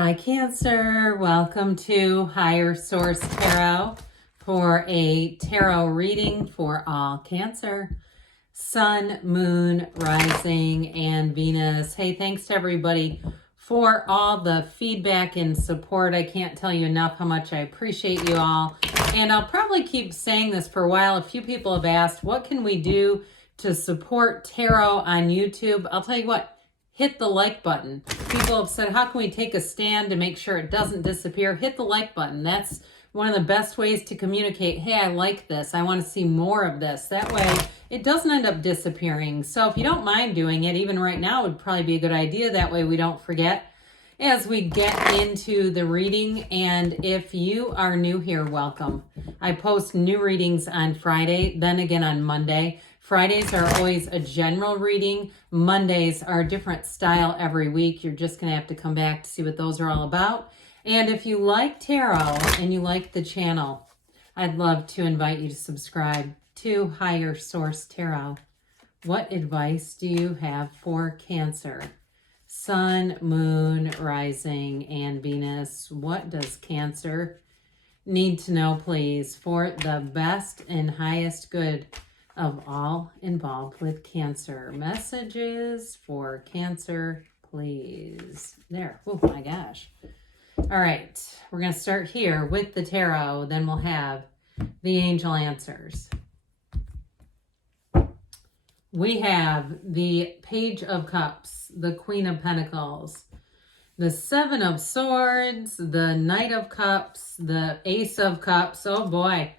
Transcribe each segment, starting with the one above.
Hi, Cancer. Welcome to Higher Source Tarot for a tarot reading for all Cancer. Sun, Moon, Rising, and Venus. Hey, thanks to everybody for all the feedback and support. I can't tell you enough how much I appreciate you all. And I'll probably keep saying this for a while. A few people have asked, what can we do to support tarot on YouTube? I'll tell you what. Hit the like button. People have said, how can we take a stand to make sure it doesn't disappear? Hit the like button. That's one of the best ways to communicate, hey, I like this. I want to see more of this. That way it doesn't end up disappearing. So if you don't mind doing it, even right now would probably be a good idea. That way we don't forget as we get into the reading. And if you are new here, welcome. I post new readings on Friday, then again on Monday. Fridays are always a general reading. Mondays are a different style every week. You're just going to have to come back to see what those are all about. And if you like tarot and you like the channel, I'd love to invite you to subscribe to Higher Source Tarot. What advice do you have for Cancer? Sun, Moon, Rising, and Venus. What does Cancer need to know, please, for the best and highest good of all involved with Cancer? Messages for Cancer, please. There. Oh my gosh. All right. We're going to start here with the tarot. Then we'll have the angel answers. We have the Page of Cups, the Queen of Pentacles, the Seven of Swords, the Knight of Cups, the Ace of Cups. Oh boy.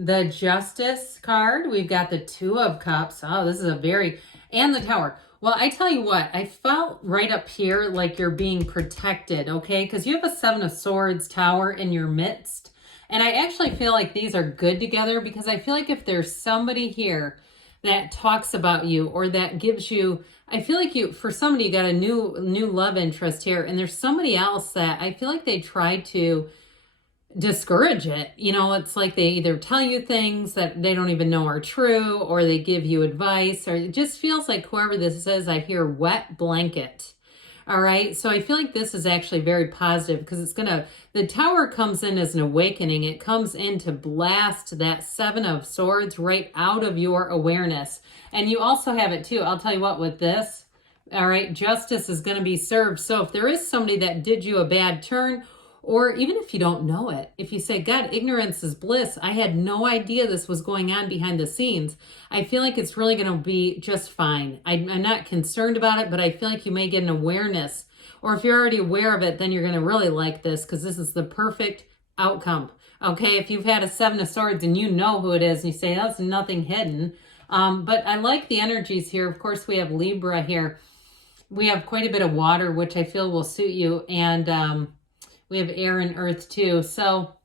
The Justice card. We've got the Two of Cups. Oh, this is and the Tower. Well, I tell you what, I felt right up here like you're being protected, okay? Because you have a Seven of Swords Tower in your midst. And I actually feel like these are good together because I feel like if there's somebody here that talks about you or that gives you, I feel like for somebody, you got a new love interest here. And there's somebody else that I feel like they tried to discourage it. You know, it's like they either tell you things that they don't even know are true, or they give you advice, or it just feels like whoever this is, I hear wet blanket. All right. So I feel like this is actually very positive because the Tower comes in as an awakening. It comes in to blast that Seven of Swords right out of your awareness. And you also have it too. I'll tell you what, with this, all right, justice is going to be served. So if there is somebody that did you a bad turn, or even if you don't know it, if you say, God, ignorance is bliss, I had no idea this was going on behind the scenes, I feel like it's really going to be just fine. I'm not concerned about it, but I feel like you may get an awareness. Or if you're already aware of it, then you're going to really like this because this is the perfect outcome. Okay, if you've had a Seven of Swords and you know who it is, and you say, that's nothing hidden. But I like the energies here. Of course, we have Libra here. We have quite a bit of water, which I feel will suit you. And we have air and earth too. So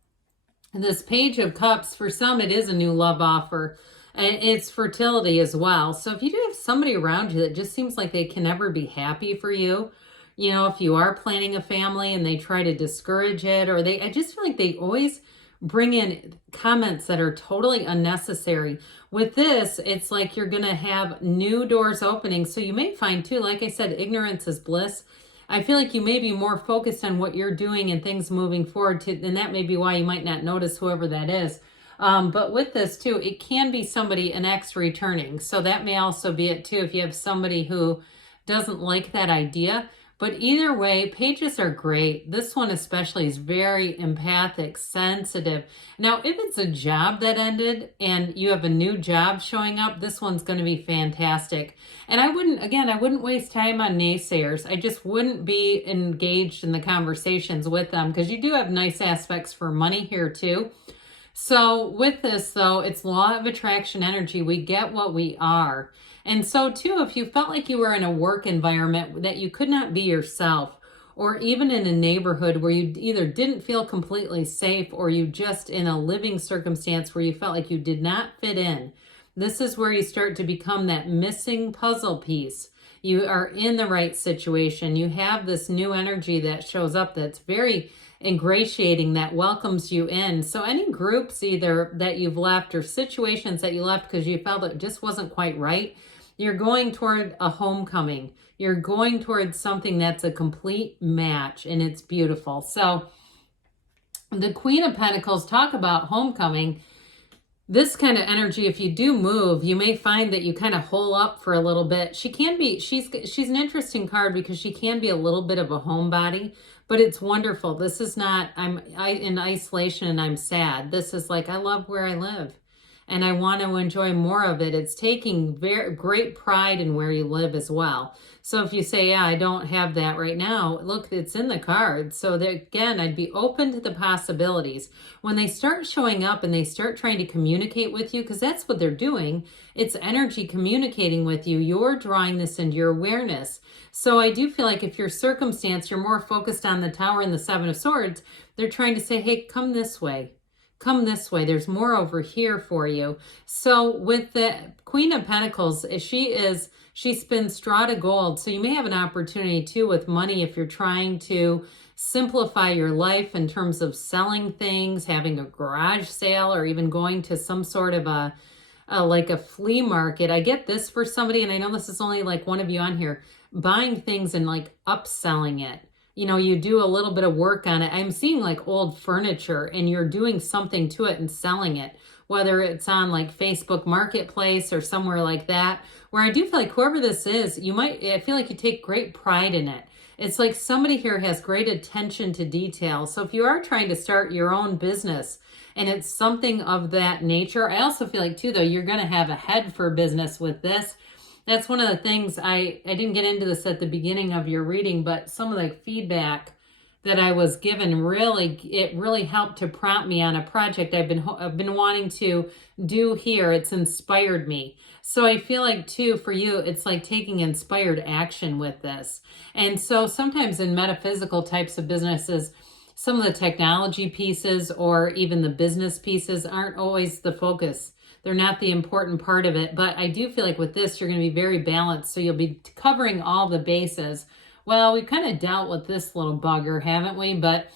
this Page of Cups, for some, it is a new love offer. And it's fertility as well. So if you do have somebody around you that just seems like they can never be happy for you, you know, if you are planning a family and they try to discourage it, or I just feel like they always bring in comments that are totally unnecessary. With this, it's like you're going to have new doors opening. So you may find too, like I said, ignorance is bliss. I feel like you may be more focused on what you're doing and things moving forward, and that may be why you might not notice whoever that is. But with this too, it can be somebody, an ex returning. So that may also be it too, if you have somebody who doesn't like that idea. But either way, pages are great. This one especially is very empathic, sensitive. Now, if it's a job that ended and you have a new job showing up, this one's going to be fantastic. And I wouldn't waste time on naysayers. I just wouldn't be engaged in the conversations with them because you do have nice aspects for money here too. So with this though, it's law of attraction energy. We get what we are. And so too, if you felt like you were in a work environment that you could not be yourself, or even in a neighborhood where you either didn't feel completely safe or you just in a living circumstance where you felt like you did not fit in, this is where you start to become that missing puzzle piece. You are in the right situation. You have this new energy that shows up that's very ingratiating, that welcomes you in. So any groups either that you've left or situations that you left because you felt it just wasn't quite right, you're going toward a homecoming. You're going towards something that's a complete match, and it's beautiful. So the Queen of Pentacles, talk about homecoming. This kind of energy, if you do move, you may find that you kind of hole up for a little bit. She can be, she's an interesting card because she can be a little bit of a homebody, but it's wonderful. This is not, I'm in isolation and I'm sad. This is like, I love where I live and I want to enjoy more of it. It's taking very great pride in where you live as well. So if you say, yeah, I don't have that right now, look, it's in the cards. So that, again, I'd be open to the possibilities. When they start showing up and they start trying to communicate with you, because that's what they're doing, it's energy communicating with you. You're drawing this into your awareness. So I do feel like if your circumstance, you're more focused on the Tower and the Seven of Swords, they're trying to say, hey, come this way. Come this way. There's more over here for you. So with the Queen of Pentacles, she spins straw to gold. So you may have an opportunity too with money if you're trying to simplify your life in terms of selling things, having a garage sale, or even going to some sort of like a flea market. I get this for somebody, and I know this is only like one of you on here, buying things and like upselling it. You know, you do a little bit of work on it. I'm seeing like old furniture and you're doing something to it and selling it, whether it's on like Facebook Marketplace or somewhere like that, where I do feel like whoever this is, I feel like you take great pride in it. It's like somebody here has great attention to detail. So if you are trying to start your own business and it's something of that nature, I also feel like too, though, you're going to have a head for business with this. That's one of the things, I didn't get into this at the beginning of your reading, but some of the feedback that I was given it really helped to prompt me on a project I've been wanting to do here. It's inspired me. So I feel like too, for you, it's like taking inspired action with this. And so sometimes in metaphysical types of businesses, some of the technology pieces or even the business pieces aren't always the focus. They're not the important part of it. But I do feel like with this, you're going to be very balanced. So you'll be covering all the bases. Well, we've kind of dealt with this little bugger, haven't we? But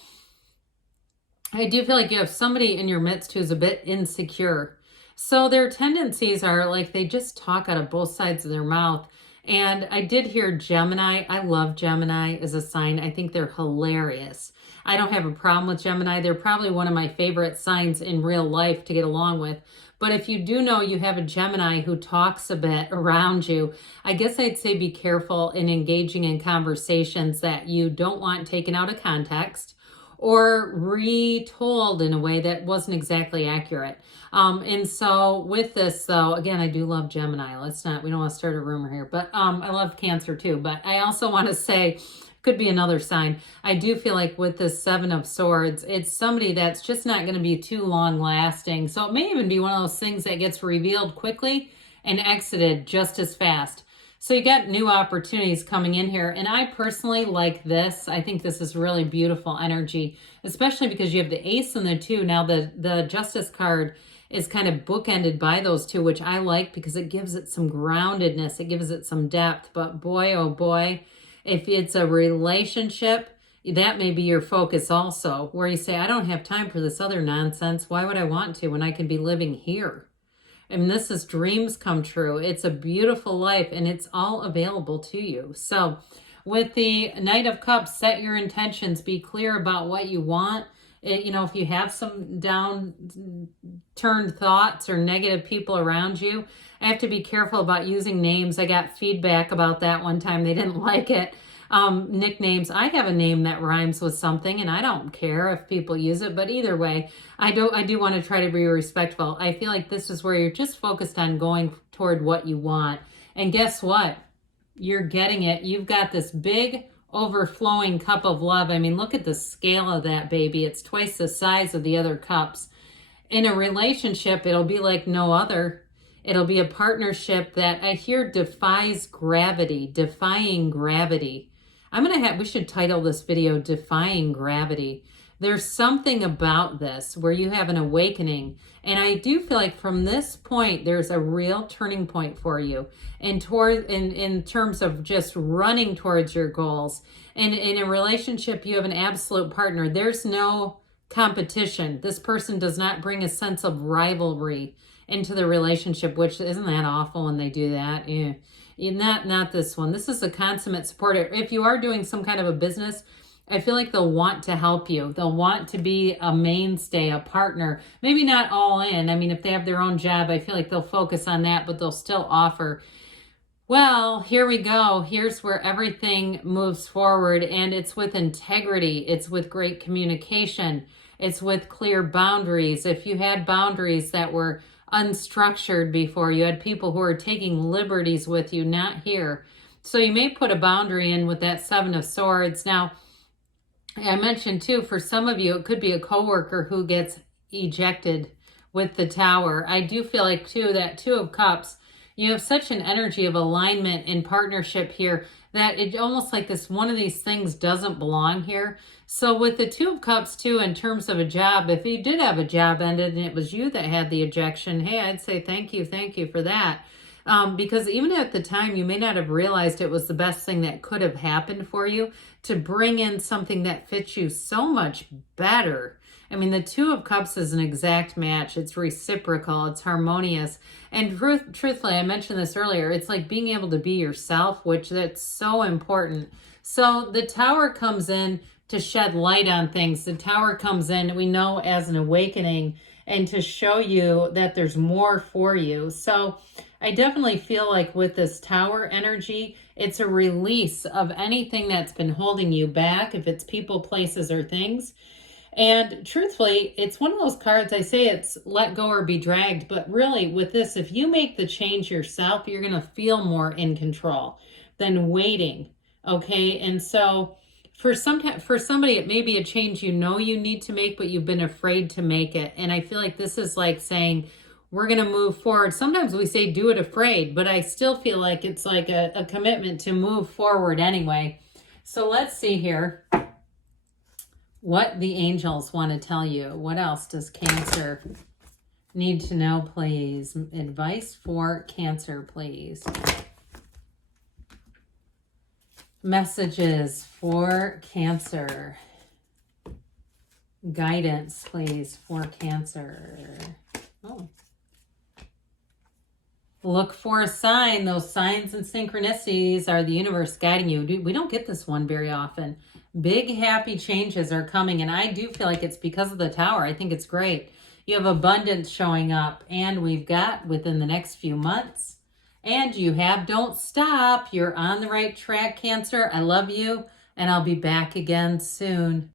I do feel like you have somebody in your midst who's a bit insecure. So their tendencies are like they just talk out of both sides of their mouth. And I did hear Gemini. I love Gemini as a sign. I think they're hilarious. I don't have a problem with Gemini. They're probably one of my favorite signs in real life to get along with. But if you do know you have a Gemini who talks a bit around you, I guess I'd say be careful in engaging in conversations that you don't want taken out of context or retold in a way that wasn't exactly accurate. And so with this though, again, I do love Gemini. We don't want to start a rumor here, but I love Cancer too. But I also want to say, could be another sign. I do feel like with this Seven of Swords, it's somebody that's just not going to be too long lasting. So it may even be one of those things that gets revealed quickly and exited just as fast. So you got new opportunities coming in here. And I personally like this. I think this is really beautiful energy, especially because you have the Ace and the Two. Now the Justice card is kind of bookended by those two, which I like because it gives it some groundedness. It gives it some depth. But boy, oh boy, if it's a relationship, that may be your focus also, where you say, I don't have time for this other nonsense. Why would I want to when I can be living here? And this is dreams come true. It's a beautiful life and it's all available to you. So with the Knight of Cups, set your intentions, be clear about what you want. If you have some down-turned thoughts or negative people around you, I have to be careful about using names. I got feedback about that one time. They didn't like it. Nicknames. I have a name that rhymes with something and I don't care if people use it, but either way, I do want to try to be respectful. I feel like this is where you're just focused on going toward what you want. And guess what? You're getting it. You've got this big overflowing cup of love. I mean, look at the scale of that baby. It's twice the size of the other cups. In a relationship, it'll be like no other. It'll be a partnership that I hear defies gravity, defying gravity. We should title this video Defying Gravity. There's something about this where you have an awakening. And I do feel like from this point, there's a real turning point for you in terms of just running towards your goals. And in a relationship, you have an absolute partner. There's no competition. This person does not bring a sense of rivalry into the relationship, which isn't that awful when they do that. Not this one. This is a consummate supporter. If you are doing some kind of a business, I feel like they'll want to help you. They'll want to be a mainstay, a partner. Maybe not all in. I mean, if they have their own job, I feel like they'll focus on that, but they'll still offer. Well, here we go. Here's where everything moves forward, and it's with integrity. It's with great communication. It's with clear boundaries. If you had boundaries that were unstructured before, you had people who are taking liberties with you, not here. So you may put a boundary in with that Seven of Swords. Now, I mentioned too, for some of you, it could be a coworker who gets ejected with the Tower. I do feel like too, that Two of Cups, you have such an energy of alignment and partnership here that it almost like this, one of these things doesn't belong here. So with the Two of Cups too, in terms of a job, if you did have a job ended and it was you that had the ejection, hey, I'd say thank you for that. Because even at the time, you may not have realized it was the best thing that could have happened for you to bring in something that fits you so much better. I mean, the Two of Cups is an exact match. It's reciprocal. It's harmonious. And truthfully, I mentioned this earlier, it's like being able to be yourself, which that's so important. So the Tower comes in to shed light on things. The Tower comes in, we know, as an awakening and to show you that there's more for you. So I definitely feel like with this Tower energy, it's a release of anything that's been holding you back, if it's people, places, or things. And truthfully, it's one of those cards, I say it's let go or be dragged, but really with this, if you make the change yourself, you're going to feel more in control than waiting, okay? And so for somebody, it may be a change you know you need to make, but you've been afraid to make it. And I feel like this is like saying, we're going to move forward. Sometimes we say do it afraid, but I still feel like it's like a commitment to move forward anyway. So let's see here what the angels want to tell you. What else does Cancer need to know, please? Advice for Cancer, please. Messages for Cancer. Guidance, please, for Cancer. Oh. Look for a sign. Those signs and synchronicities are the universe guiding you. We don't get this one very often. Big happy changes are coming, and I do feel like it's because of the Tower. I think it's great. You have abundance showing up, and we've got within the next few months. And you have don't stop. You're on the right track, Cancer. I love you, and I'll be back again soon.